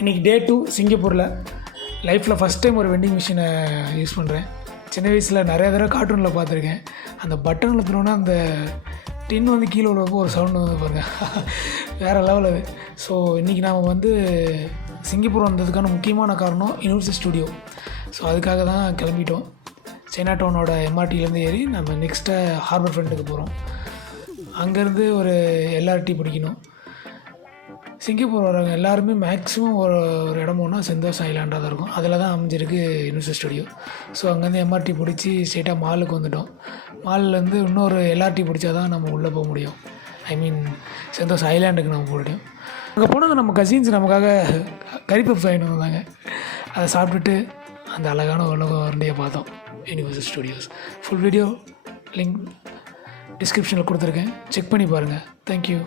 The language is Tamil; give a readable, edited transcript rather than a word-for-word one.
இன்றைக்கி டே 2 சிங்கப்பூரில். லைஃப்பில் ஃபஸ்ட் டைம் ஒரு வெண்டிங் மிஷினை யூஸ் பண்ணுறேன். சின்ன வயசில் நிறைய தடவை கார்ட்டூனில் பார்த்துருக்கேன். அந்த பட்டன் அழுத்தினோன்னா அந்த டின் வந்து கீழே உள்ளப்போ ஒரு சவுண்டு வந்து பாருங்கள், வேறு லெவல் அது. ஸோ இன்றைக்கி நாம் வந்து சிங்கப்பூர் வந்ததுக்கான முக்கியமான காரணம் யூனிவர்சல் ஸ்டுடியோ. ஸோ அதுக்காக தான் கிளம்பிட்டோம். சைனா டவுனோட எம்ஆர்டிலேருந்து ஏறி நம்ம நெக்ஸ்ட்டு ஹார்பர் ஃப்ரண்ட்டுக்கு போகிறோம். அங்கேருந்து ஒரு எல்ஆர்டி பிடிக்கணும். சிங்கப்பூர் வரவங்க எல்லாருமே மேக்ஸிமம் ஒரு இடம் போனால் செந்தோஸ் ஐலாண்டாக தான் இருக்கும். அதில் தான் அமைஞ்சிருக்கு யூனிவர்சல் ஸ்டுடியோ. ஸோ அங்கேருந்து எம்ஆர்டி பிடிச்சி ஸ்ட்ரெயிட்டாக மாலுக்கு வந்துவிட்டோம். மால்லேருந்து இன்னொரு எல்ஆர்டி பிடிச்சா தான் நம்ம உள்ளே போக முடியும். ஐ மீன் செந்தோஸ் ஐலாண்டுக்கு நம்ம போக முடியும். அங்கே போனது நம்ம கசின்ஸ் நமக்காக கறிப்பப்ஸ் வாங்கிட்டு வந்தாங்க. அதை சாப்பிட்டுட்டு அந்த அழகான உலகம் வண்டியை பார்த்தோம். Universal studios full video link டிஸ்கிரிப்ஷனில் கொடுத்துருக்கேன், செக் பண்ணி பாருங்கள். தேங்க்யூ.